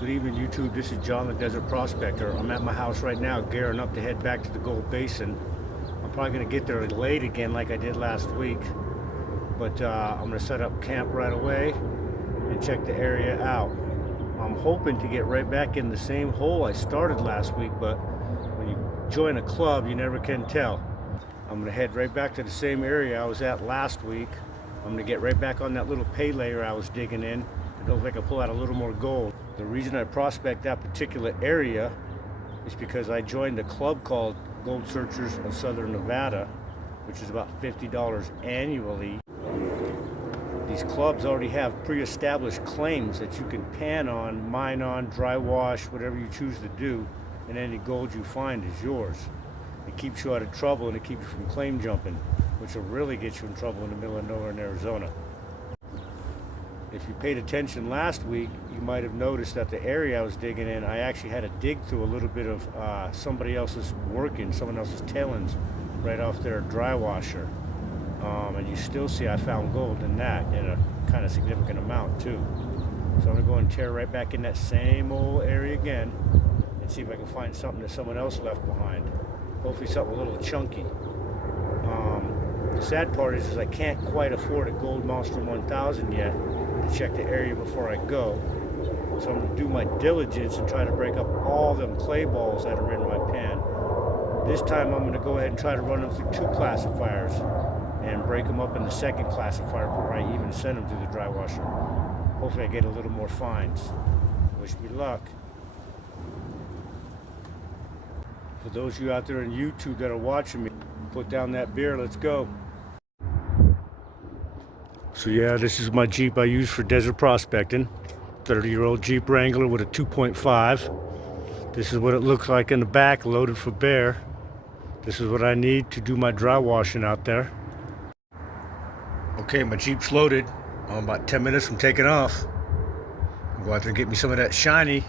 Good evening, YouTube. This is John the Desert Prospector. I'm at my house right now, gearing up to head back to the Gold Basin. I'm probably going to get there late again like I did last week, but I'm going to set up camp right away and check the area out. I'm hoping to get right back in the same hole I started last week, but when you join a club, you never can tell. I'm going to head right back to the same area I was at last week. I'm going to get right back on that little pay layer I was digging in. I don't think I pull out a little more gold. The reason I prospect that particular area is because I joined a club called Gold Searchers of Southern Nevada, which is about $50 annually. These clubs already have pre-established claims that you can pan on, mine on, dry wash, whatever you choose to do, and any gold you find is yours. It keeps you out of trouble and it keeps you from claim jumping, which will really get you in trouble in the middle of nowhere in Arizona. If you paid attention last week, you might have noticed that the area I was digging in, I actually had to dig through a little bit of somebody else's working, someone else's tailings right off their dry washer. And you still see I found gold in that in a kind of significant amount too. So I'm gonna go and tear right back in that same old area again and see if I can find something that someone else left behind. Hopefully something a little chunky. The sad part is I can't quite afford a Gold Monster 1000 yet to check the area before I go. So I'm going to do my diligence and try to break up all them clay balls that are in my pan. This time I'm going to go ahead and try to run them through two classifiers and break them up in the second classifier before I even send them through the dry washer. Hopefully I get a little more fines. Wish me luck. For those of you out there on YouTube that are watching me, put down that beer, let's go. So yeah, this is my Jeep I use for desert prospecting. 30-year-old Jeep Wrangler with a 2.5. This is what it looks like in the back, loaded for bear. This is what I need to do my dry washing out there. Okay, my Jeep's loaded. I'm about 10 minutes from taking off. I'll go out there and get me some of that shiny.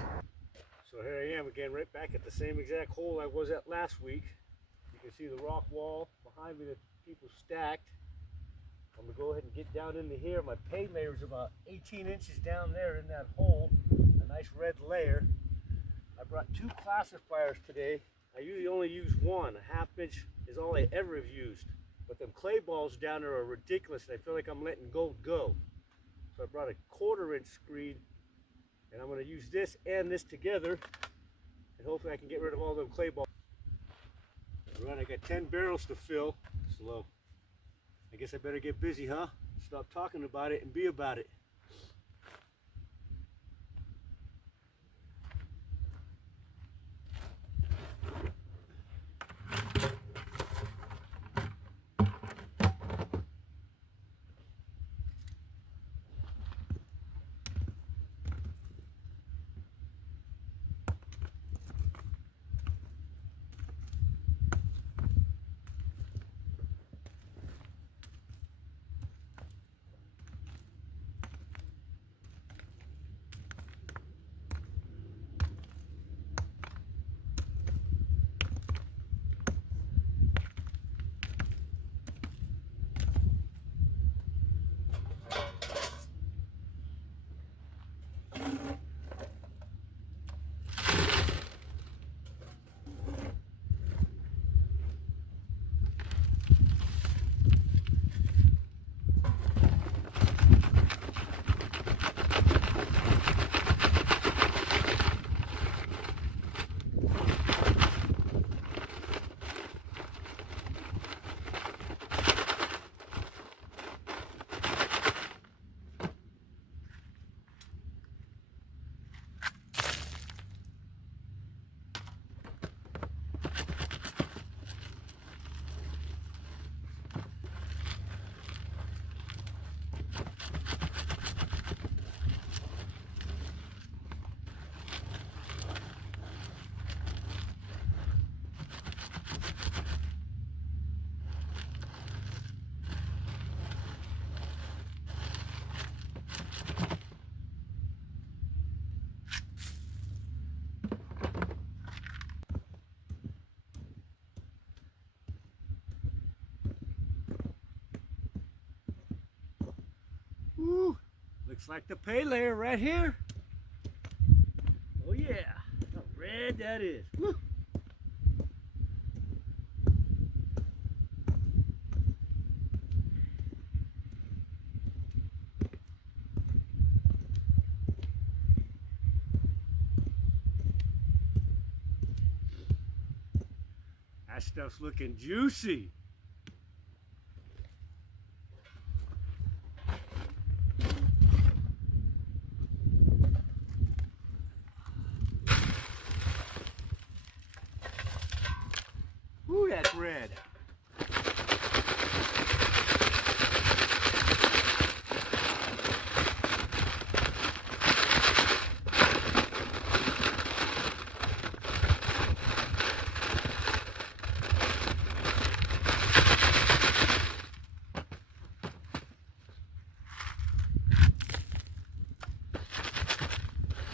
So here I am again, right back at the same exact hole I was at last week. You can see the rock wall behind me that people stacked. I'm going to go ahead and get down into here. My pay layer is about 18 inches down there in that hole. A nice red layer. I brought two classifiers today. I usually only use one. A half inch is all I ever have used. But them clay balls down there are ridiculous. I feel like I'm letting gold go. So I brought a 1/4 inch screed. And I'm going to use this and this together. And hopefully I can get rid of all them clay balls. Alright, I got 10 barrels to fill. Slow. I guess I better get busy, huh? Stop talking about it and be about it. Woo! Looks like the pay layer right here. Oh yeah, how red that is. Woo. That stuff's looking juicy. Ooh, that's red.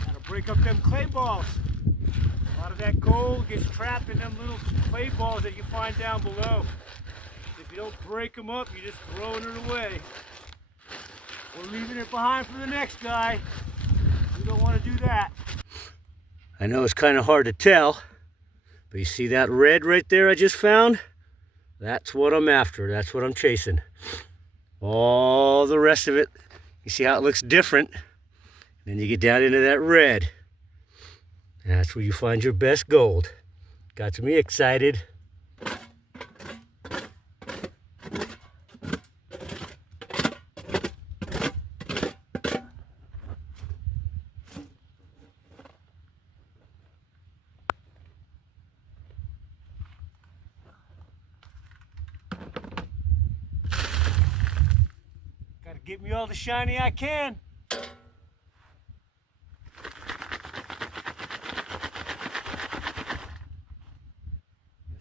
Gotta break up them clay balls. A lot of that gold gets trapped in them little clay balls that you find down below. If you don't break them up, you're just throwing it away. Or leaving it behind for the next guy. You don't want to do that. I know it's kind of hard to tell, but you see that red right there I just found? That's what I'm after. That's what I'm chasing. All the rest of it, you see how it looks different? Then you get down into that red. And that's where you find your best gold. Got me excited. Gotta get me all the shiny I can.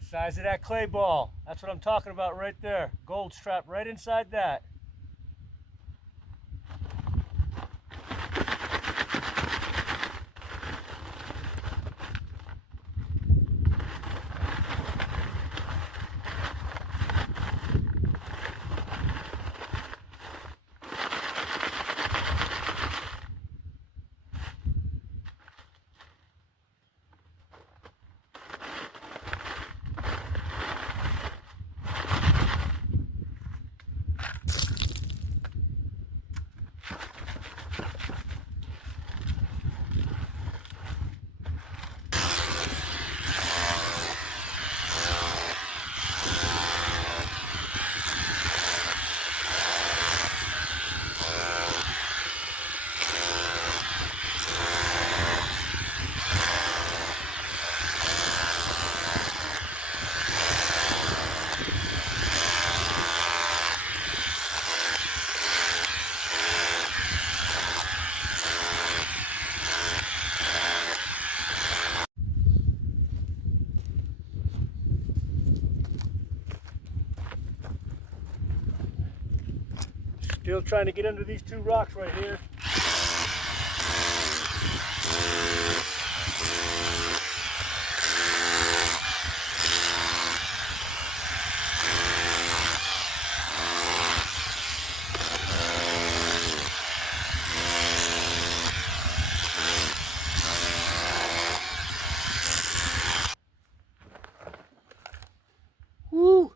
Size of that clay ball. That's what I'm talking about right there. Gold trapped right inside that. Still trying to get under these two rocks right here. Woo!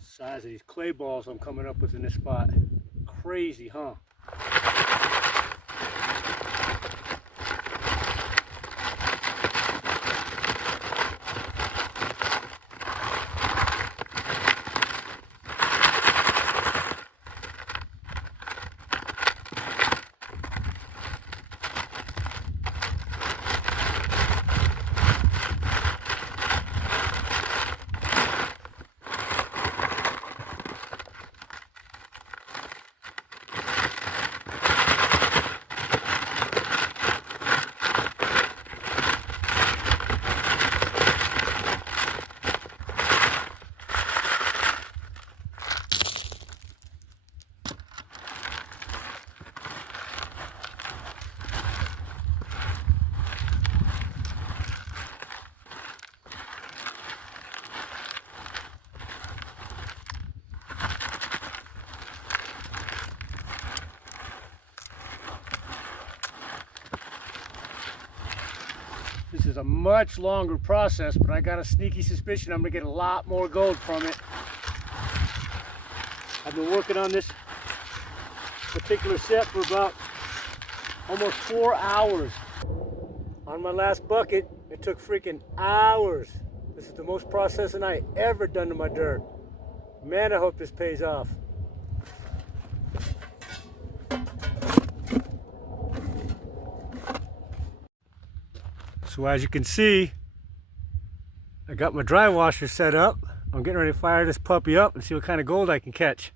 Size of these clay balls I'm coming up with in this spot. Crazy, huh? This is a much longer process, but I got a sneaky suspicion I'm gonna get a lot more gold from it. I've been working on this particular set for about almost 4 hours. On my last bucket, it took freaking hours. This is the most processing I ever done to my dirt. Man, I hope this pays off. So as you can see, I got my dry washer set up. I'm getting ready to fire this puppy up and see what kind of gold I can catch.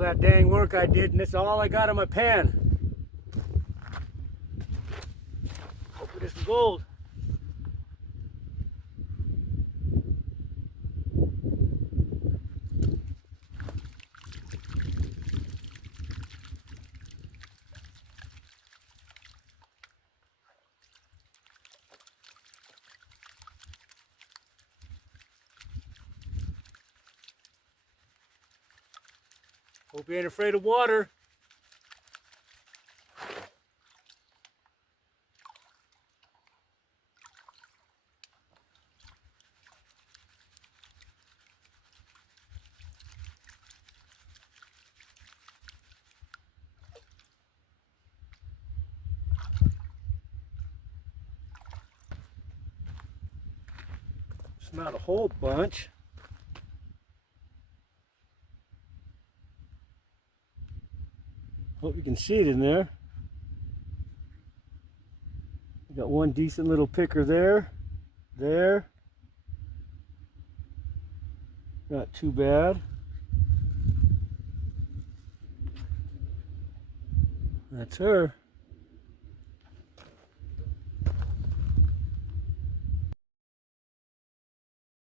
That dang work I did, and that's all I got in my pan. Hopefully this is gold. Hope you ain't afraid of water. It's not a whole bunch. Hope you can see it in there. Got one decent little picker there. There. Not too bad. That's her.